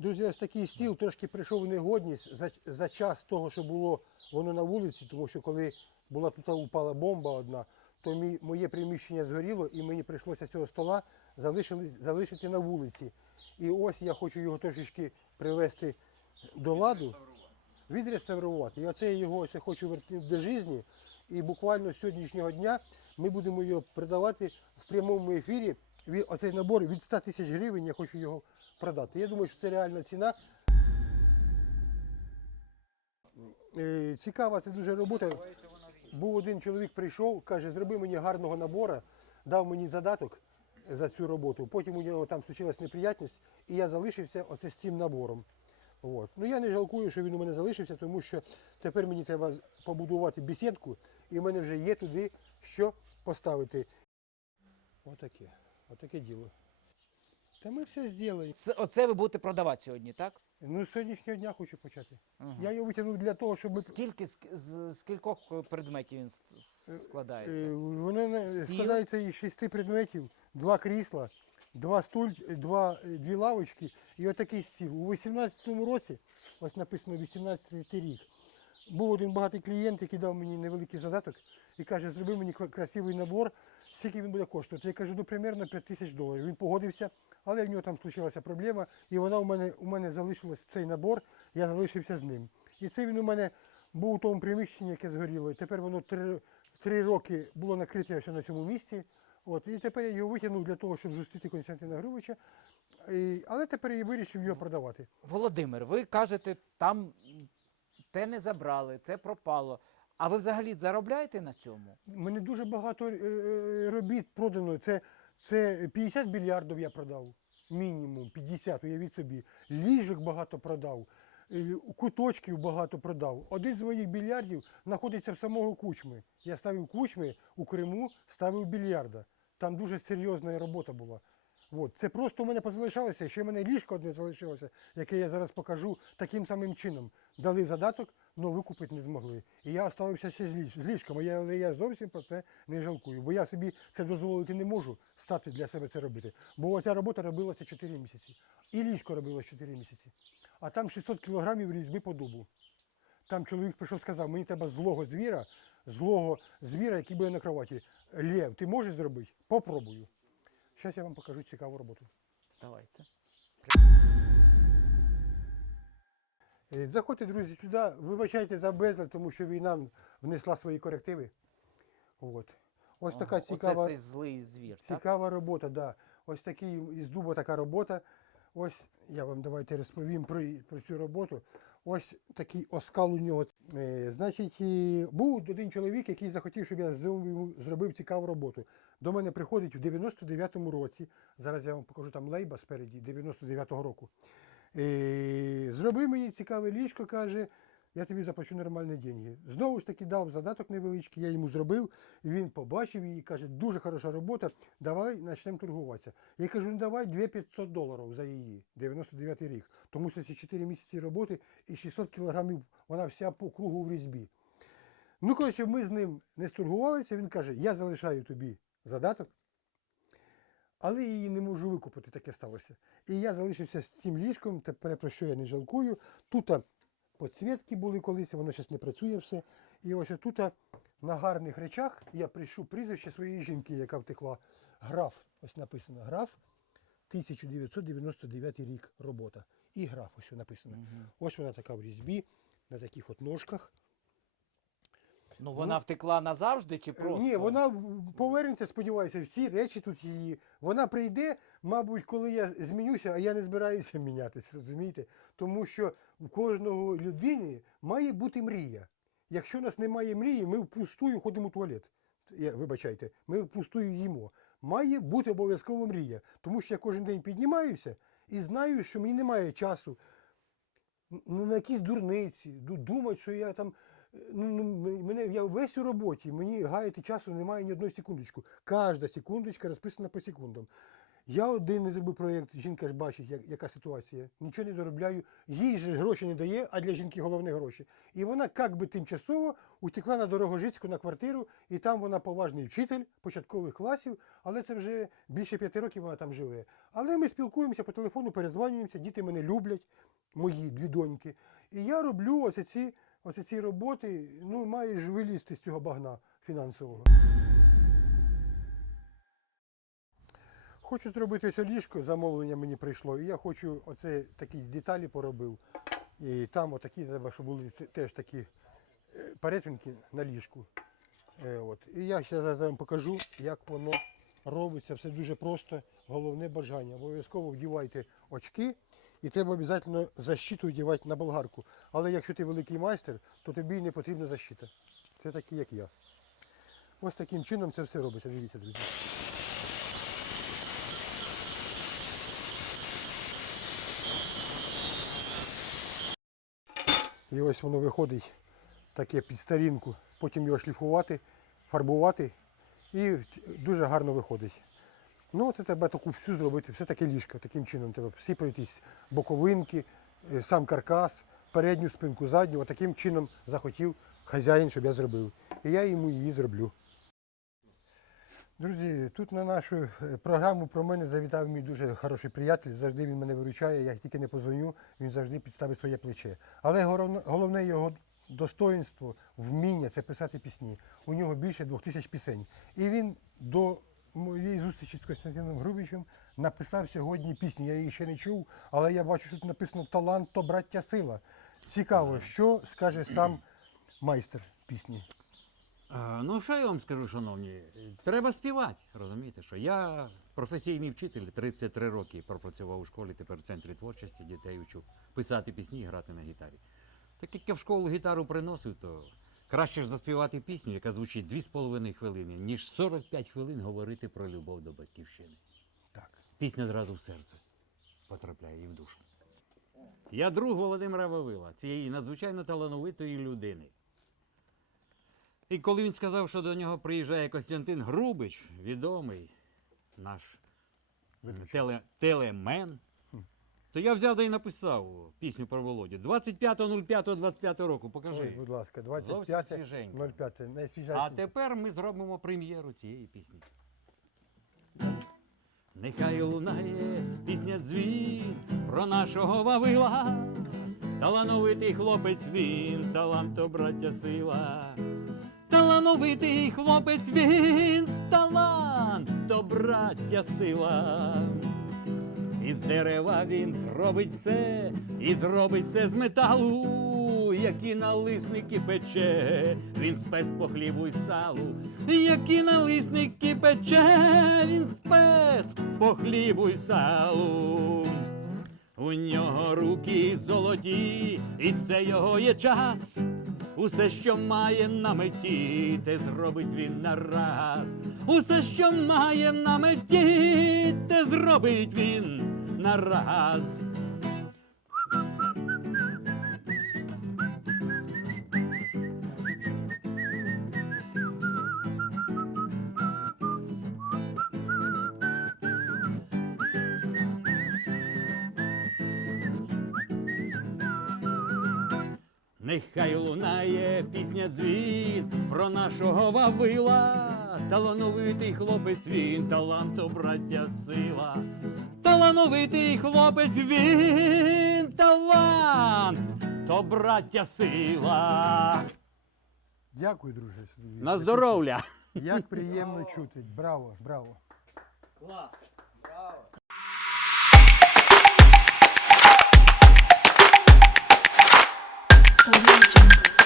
Друзі, ось такий стіл трошки прийшов у негодність за, за час того, що було воно на вулиці, тому що коли була тут упала бомба одна, то мій, моє приміщення згоріло і мені прийшлося цього стола залишили, залишити на вулиці. І ось я хочу його трошечки привести до ладу, відреставрувати. Я його ось я хочу вернути до житті. І буквально з сьогоднішнього дня ми будемо його продавати в прямому ефірі. Оцей набор від 100 тисяч гривень я хочу його продати. Я думаю, що це реальна ціна. Е, Цікава це дуже робота. Був один чоловік прийшов, каже, зроби мені гарного набора, дав мені задаток за цю роботу. Потім у нього там случилась неприятність, і я залишився оце з цим набором. От. Ну я не жалкую, що він у мене залишився, тому що тепер мені треба побудувати бесідку, і в мене вже є туди що поставити. Отаке, отаке діло. Та ми все зробимо. Це, оце ви будете продавати сьогодні, так? Ну, з сьогоднішнього дня хочу почати. Мгм. Я його витягнув для того, щоб. Скільки з, з, з кількох предметів він с- складається? Е, Воно не- Стіл. складається із шести предметів, два крісла, два стуль, два, е, дві лавочки і отакий стіл. У 18-му році, ось написано 18 рік, був один багатий клієнт, який дав мені невеликий задаток і каже, зроби мені кра- красивий набор, скільки він буде коштувати. Я кажу, ну примерно 5 тисяч доларів. Він погодився, але в нього там случилася проблема, і вона у мене, у мене залишилась цей набор, я залишився з ним. І це він у мене був у тому приміщенні, яке згоріло. І тепер воно три, три роки було накрите все на цьому місці. От, і тепер я його витягнув для того, щоб зустріти Константина Григоровича. І, але тепер я вирішив його продавати. Володимир, ви кажете, там те не забрали, це пропало. А ви взагалі заробляєте на цьому? Мене дуже багато е, е, робіт продано. Це, це 50 мільярдів я продав. Мінімум 50, уявіть собі. Ліжок багато продав, е, куточків багато продав. Один з моїх більярдів знаходиться в самого кучми. Я ставив кучми у Криму, ставив більярда. Там дуже серйозна робота була. От. Це просто у мене позалишалося, ще в мене ліжко одне залишилося, яке я зараз покажу таким самим чином. Дали задаток, але викупити не змогли. І я оставився ще з, ліж, ліжком, але я зовсім про це не жалкую. Бо я собі це дозволити не можу стати для себе це робити. Бо оця робота робилася 4 місяці. І ліжко робилося 4 місяці. А там 600 кілограмів різьби по дубу. Там чоловік прийшов сказав, мені треба злого звіра, злого звіра, який буде на кроваті. Лев, ти можеш зробити? Попробую. Зараз я вам покажу цікаву роботу. Давайте. Е, Заходьте, друзі, сюди. Вибачайте за безлад, тому що війна внесла свої корективи. От. Ось така Ага, цікава, Оце цей злий звір. Так? цікава робота. Да. Ось такий із дуба така робота. Ось я вам давайте розповім про, про цю роботу. Ось такий оскал у нього. Е, значить, був один чоловік, який захотів, щоб я зробив, цікаву роботу. До мене приходить в 99-му році. Зараз я вам покажу там лейба спереді 99-го року. Зробив мені цікаве ліжко, каже, я тобі заплачу нормальні деньги. Знову ж таки дав задаток невеличкий, я йому зробив, і він побачив її, каже, дуже хороша робота, давай почнемо торгуватися. Я кажу, ну давай 2500 доларів за її, 99 й рік. Тому що ці 4 місяці роботи і 600 кілограмів, вона вся по кругу в різьбі. Ну, коротше, ми з ним не сторгувалися, він каже, я залишаю тобі задаток, але її не можу викупити, таке сталося. І я залишився з цим ліжком, тепер про що я не жалкую. Тут підсвітки були колись, воно зараз не працює все. І ось тут на гарних речах я прийшов прізвище своєї жінки, яка втекла. Граф, ось написано граф, 1999 рік робота. І граф ось написано. Угу. Ось вона така в різьбі, на таких от ножках. Ну вона втекла назавжди чи Е, просто? Ні, вона повернеться, сподіваюся, всі речі тут її. Вона прийде, мабуть, коли я змінюся, а я не збираюся мінятися, розумієте? Тому що у кожного людини має бути мрія. Якщо у нас немає мрії, ми впустую ходимо в туалет. Я, вибачайте, ми впустую їмо. Має бути обов'язково мрія. Тому що я кожен день піднімаюся і знаю, що мені немає часу ну, на якісь дурниці, думати, що я там. Ну, ну, мене, я весь у роботі, мені гаяти часу немає ні одної секундочку. Кожна секундочка розписана по секундам. Я один не зробив проєкт, жінка ж бачить, як, яка ситуація. Нічого не доробляю, їй же гроші не дає, а для жінки головне гроші. І вона як би тимчасово утекла на Дорогожицьку на квартиру, і там вона поважний вчитель початкових класів, але це вже більше п'яти років вона там живе. Але ми спілкуємося по телефону, перезванюємося, діти мене люблять, мої дві доньки. І я роблю оце ці, оце ці роботи, ну, маєш вилізти з цього багна фінансового. Хочу зробити ось ліжко, замовлення мені прийшло, і я хочу оце такі деталі поробив. І там отакі треба, щоб були теж такі е, перетинки на ліжку. Е, От. І я зараз вам покажу, як воно робиться. Все дуже просто. Головне бажання. Обов'язково вдівайте очки і треба обов'язково защиту вдівати на болгарку. Але якщо ти великий майстер, то тобі не потрібна защита. Це такі, як я. Ось таким чином це все робиться. Дивіться, друзі. І ось воно виходить таке під старінку. Потім його шліфувати, фарбувати. І дуже гарно виходить. Ну, це треба таку всю зробити, все таке ліжко. Таким чином треба всі пройтись боковинки, е, сам каркас, передню спинку, задню. Отаким чином захотів хазяїн, щоб я зробив. І я йому її зроблю. Друзі, тут на нашу е, програму про мене завітав мій дуже хороший приятель. Завжди він мене виручає. Я тільки не позвоню, він завжди підставить своє плече. Але головне, головне його достоїнство, вміння це писати пісні. У нього більше двох тисяч пісень. І він до моєї зустрічі з Костянтином Грубічем написав сьогодні пісню. Я її ще не чув, але я бачу, що тут написано Талант то браття сила. Цікаво, що скаже сам майстер пісні. А, ну, що я вам скажу, шановні? Треба співати, розумієте, що я професійний вчитель, 33 роки пропрацював у школі, тепер в центрі творчості дітей учу писати пісні і грати на гітарі. Так як я в школу гітару приносив, то краще ж заспівати пісню, яка звучить 2,5 хвилини, ніж 45 хвилин говорити про любов до батьківщини. Так. Пісня зразу в серце потрапляє і в душу. Я друг Володимира Вавила, цієї надзвичайно талановитої людини. І коли він сказав, що до нього приїжджає Костянтин Грубич, відомий наш теле, телемен, то я взяв та й написав пісню про Володю. 25.05.25 року, покажи. Ой, будь ласка, Зовсім 25 свіженько. 05 найсвіжайші. А тепер ми зробимо прем'єру цієї пісні. Нехай лунає пісня дзвін про нашого Вавила. Талановитий хлопець він, талант то браття сила. Талановитий хлопець він, талант то браття сила. Із дерева він зробить все, і зробить все з металу, які налисники пече, він спец по хлібу й салу, які налисники пече, він спец по хлібу й салу. У нього руки золоті, і це його є час. Усе, що має на меті, те зробить він нараз. Усе, що має на меті, те зробить він нараз. Нехай лунає пісня дзвін про нашого Вавила. Талановитий хлопець він, таланто браття сила. Талановитий хлопець він, талант, то браття сила. Дякую, друже. На здоров'я! Як приємно чути. Браво, браво. Клас. Audio